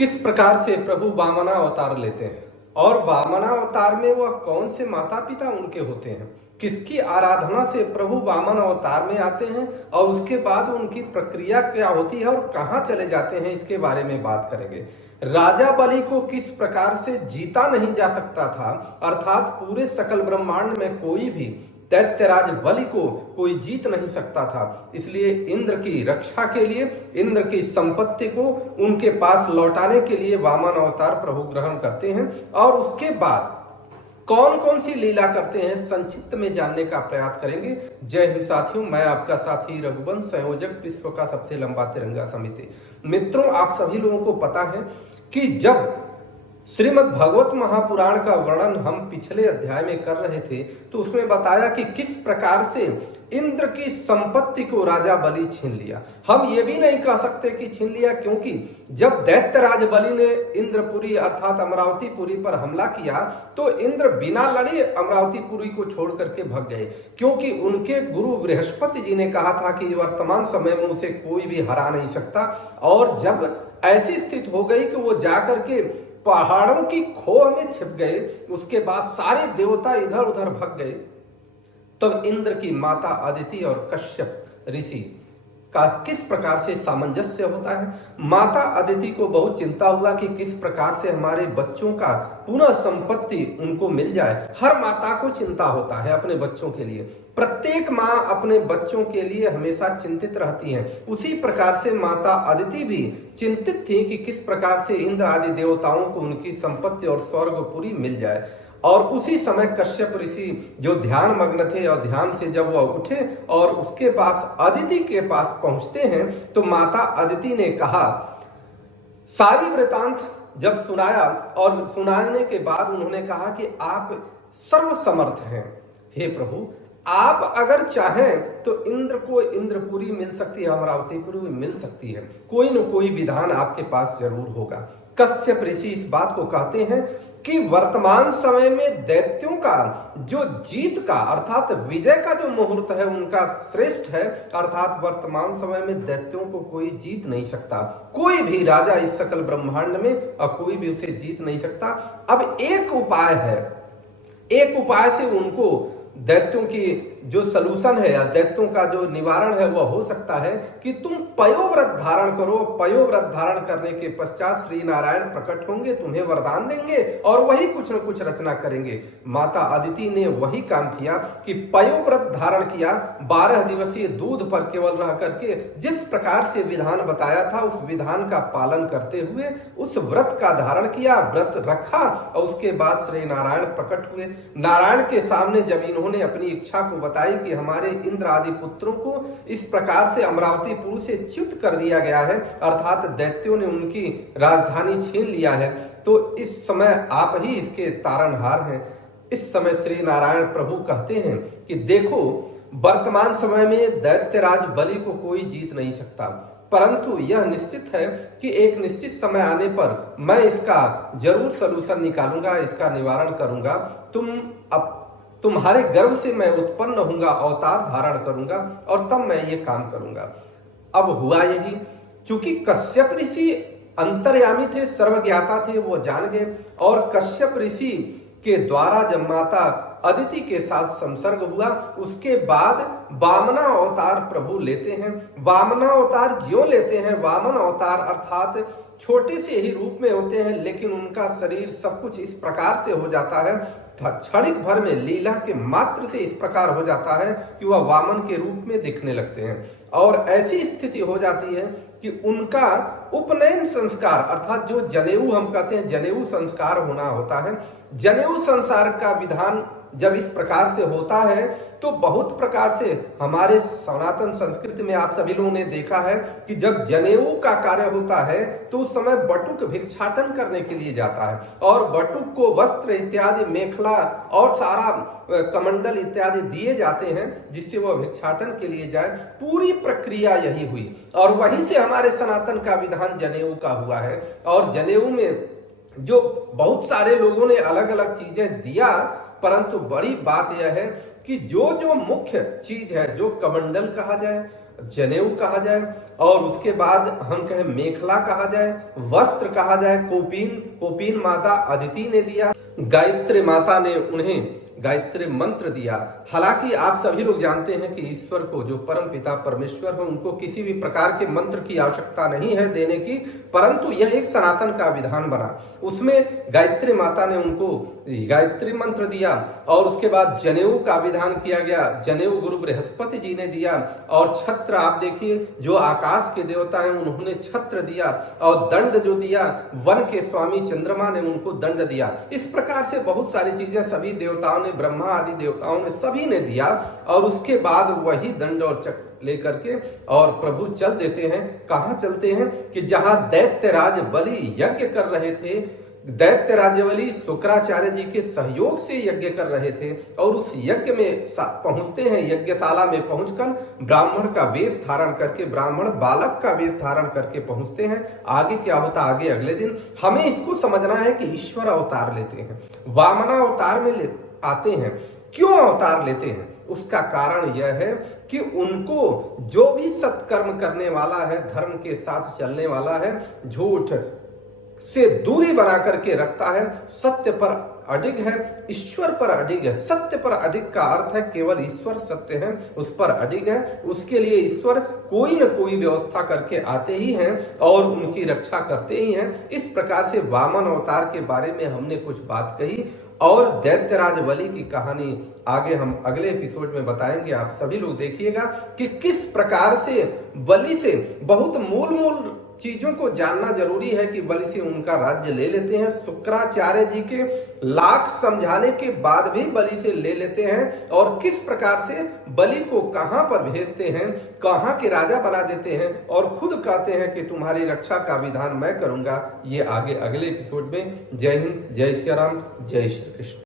किस प्रकार से प्रभु वामना अवतार लेते हैं और वामना अवतार में वह कौन से माता पिता उनके होते हैं, किसकी आराधना से प्रभु वामन अवतार में आते हैं और उसके बाद उनकी प्रक्रिया क्या होती है और कहाँ चले जाते हैं, इसके बारे में बात करेंगे। राजा बलि को किस प्रकार से जीता नहीं जा सकता था, अर्थात पूरे सकल ब्रह्मांड में कोई भी दैत्यराज बलि को कोई जीत नहीं सकता था। इसलिए इंद्र की रक्षा के लिए, इंद्र की संपत्ति को उनके पास लौटाने के लिए वामन अवतार प्रभु ग्रहण करते हैं और उसके बाद कौन कौन सी लीला करते हैं संक्षिप्त में जानने का प्रयास करेंगे। जय हिंद साथियों, मैं आपका साथी रघुवंश, संयोजक विश्व का सबसे लंबा तिरंगा समिति। मित्रों, आप सभी लोगों को पता है कि जब श्रीमद् भागवत महापुराण का वर्णन हम पिछले अध्याय में कर रहे थे तो उसमें बताया कि किस प्रकार से इंद्र की संपत्ति को राजा बलि छीन लिया। हम ये भी नहीं कह सकते कि छीन लिया, क्योंकि जब दैत्यराज बलि ने इंद्रपुरी अर्थात अमरावतीपुरी पर हमला किया तो इंद्र बिना लड़े अमरावतीपुरी को छोड़ करके भाग गए, क्योंकि उनके गुरु बृहस्पति जी ने कहा था कि वर्तमान समय में उसे कोई भी हरा नहीं सकता। और जब ऐसी स्थिति हो गई कि वो जाकर के पहाड़ों की खोह में छिप गए, उसके बाद सारे देवता इधर उधर भाग गए, तब इंद्र की माता अदिति और कश्यप ऋषि का किस प्रकार से सामंजस्य होता है। माता अदिति को बहुत चिंता हुआ कि किस प्रकार से हमारे बच्चों का पुनः संपत्ति उनको मिल जाए। हर माता को चिंता होता है अपने बच्चों के लिए, प्रत्येक माँ अपने बच्चों के लिए हमेशा चिंतित रहती है। उसी प्रकार से माता अदिति भी चिंतित थी कि किस प्रकार से इंद्र आदि देवताओं को उनकी संपत्ति और स्वर्गपुरी मिल जाए। और उसी समय कश्यप ऋषि जो ध्यान मग्न थे और ध्यान से जब वह उठे और उसके पास अदिति के पास पहुंचते हैं तो माता अदिति ने कहा, सारी वृतांत जब सुनाया और सुनाने के बाद उन्होंने कहा कि आप सर्वसमर्थ हैं, हे प्रभु, आप अगर चाहें तो इंद्र को इंद्रपुरी मिल सकती है, अमरावतीपुरी मिल सकती है, कोई न कोई विधान आपके पास जरूर होगा। कश्यप ऋषि इस बात को कहते हैं कि वर्तमान समय में दैत्यों का जो जीत का अर्थात विजय का जो मुहूर्त है उनका श्रेष्ठ है, अर्थात वर्तमान समय में दैत्यों को कोई जीत नहीं सकता। कोई भी राजा इस सकल ब्रह्मांड में और कोई भी उसे जीत नहीं सकता। अब एक उपाय है, एक उपाय से उनको दैत्यों की जो सलूशन है या दैत्यों का जो निवारण है वह हो सकता है कि तुम पयोव्रत धारण करो। पयोव्रत धारण करने के पश्चात श्री नारायण प्रकट होंगे, तुम्हें वरदान देंगे और वही कुछ न कुछ रचना करेंगे। माता अदिति ने वही काम किया कि पयोव्रत धारण किया। 12 दिवसीय दूध पर केवल रह करके जिस प्रकार से विधान बताया था उस विधान का पालन करते हुए उस व्रत का धारण किया, व्रत रखा और उसके बाद श्री नारायण प्रकट हुए। नारायण के सामने जब इन्होंने अपनी इच्छा को बताई कि हमारे इंद्र आदि पुत्रों को इस प्रकार से अमरावतीपुर से च्युत कर दिया गया है, अर्थात दैत्यों ने उनकी राजधानी छीन लिया है, तो इस समय आप ही इसके तारणहार हैं। इस समय श्री नारायण प्रभु कहते हैं कि देखो, वर्तमान समय में दैत्यराज बलि को कोई जीत नहीं सकता, परंतु यह निश्चित है कि एक निश्चित समय आने पर मैं इसका जरूर सलूशन निकालूंगा, इसका निवारण करूंगा। तुम्हारे गर्भ से मैं उत्पन्न होऊंगा, अवतार धारण करूंगा और तब मैं ये काम करूंगा। अब हुआ यही, चूंकि कश्यप ऋषि अंतर्यामी थे, सर्वज्ञाता थे, वो जान गए और कश्यप ऋषि के द्वारा जब माता अदिति के साथ संसर्ग हुआ उसके बाद वामना अवतार प्रभु लेते हैं। वामना अवतार ज्यों लेते हैं, वामन अवतार अर्थात छोटे से ही रूप में होते हैं, लेकिन उनका शरीर सब कुछ इस प्रकार से हो जाता है, क्षणिक भर में लीला के मात्र से इस प्रकार हो जाता है कि वह वामन के रूप में दिखने लगते हैं। और ऐसी स्थिति हो जाती है कि उनका उपनयन संस्कार अर्थात जो जनेऊ हम कहते हैं, जनेऊ संस्कार होना होता है। जनेऊ संस्कार का विधान जब इस प्रकार से होता है तो बहुत प्रकार से हमारे सनातन संस्कृति में आप सभी लोगों ने देखा है कि जब जनेऊ का कार्य होता है तो उस समय बटुक भिक्षाटन करने के लिए जाता है और बटुक को वस्त्र इत्यादि, मेखला और सारा कमंडल इत्यादि दिए जाते हैं जिससे वह भिक्षाटन के लिए जाए। पूरी प्रक्रिया यही हुई और वहीं से हमारे सनातन का विधान जनेऊ का हुआ है। और जनेऊ में जो बहुत सारे लोगों ने अलग अलग चीजें दिया, परंतु बड़ी बात यह है कि जो जो मुख्य चीज है, जो कमंडल कहा जाए, जनेऊ कहा जाए, और उसके बाद हम कहें मेखला कहा जाए, वस्त्र कहा जाए, कोपीन माता अदिति ने दिया, गायत्री माता ने उन्हें गायत्री मंत्र दिया। हालांकि आप सभी लोग जानते हैं कि ईश्वर को, जो परम पिता परमेश्वर है, उनको किसी भी प्रकार के मंत्र की आवश्यकता नहीं है देने की, परंतु यह एक सनातन का विधान बना। उसमें गायत्री माता ने उनको गायत्री मंत्र दिया, और उसके बाद जनेऊ का विधान किया गया, जनेऊ गुरु बृहस्पति जी ने दिया, और छत्र आप देखिए जो आकाश के देवता हैं उन्होंने छत्र दिया, और दंड जो दिया वन के स्वामी चंद्रमा ने उनको दंड दिया। इस प्रकार से बहुत सारी चीजें सभी देवताओं ने, ब्रह्मा आदि देवताओं ने, सभी ने दिया, और उसके बाद वही दंड और चक्र लेकर के और प्रभु चल देते हैं। कहां चलते हैं कि जहां दैत्यराज बलि यज्ञ कर रहे थे, दैत्यराज बलि शुक्राचार्य जी के सहयोग से यज्ञ कर रहे थे, और उस यज्ञ में पहुंचते हैं, यज्ञशाला में पहुंचकर ब्राह्मण का वेश धारण करके, ब्राह्मण बालक का वेश धारण करके पहुंचते हैं। आगे क्या होता, आगे अगले दिन हमें इसको समझना है कि ईश्वर अवतार लेते हैं, वामना अवतार में आते हैं। क्यों अवतार लेते हैं? उसका कारण यह है कि उनको जो भी सत्कर्म करने वाला है, धर्म के साथ चलने वाला है, झूठ से दूरी बना करके रखता है, सत्य पर अडिग है, ईश्वर पर अडिग है। सत्य पर अडिग का अर्थ है केवल ईश्वर सत्य है, उस पर अडिग है, उसके लिए ईश्वर कोई न कोई व्यवस्था करके आते ही हैं और उनकी रक्षा करते ही हैं। इस प्रकार से वामन अवतार के बारे में हमने कुछ बात कही, और दैत्यराज बलि की कहानी आगे हम अगले एपिसोड में बताएंगे। आप सभी लोग देखिएगा कि किस प्रकार से बलि से बहुत मूल चीजों को जानना जरूरी है कि बलि से उनका राज्य ले लेते हैं। शुक्राचार्य जी के लाख समझाने के बाद भी बलि से ले लेते हैं, और किस प्रकार से बलि को कहां पर भेजते हैं, कहां के राजा बना देते हैं, और खुद कहते हैं कि तुम्हारी रक्षा का विधान मैं करूंगा। ये आगे अगले एपिसोड में। जय हिंद, जय श्री राम, जय श्री कृष्ण।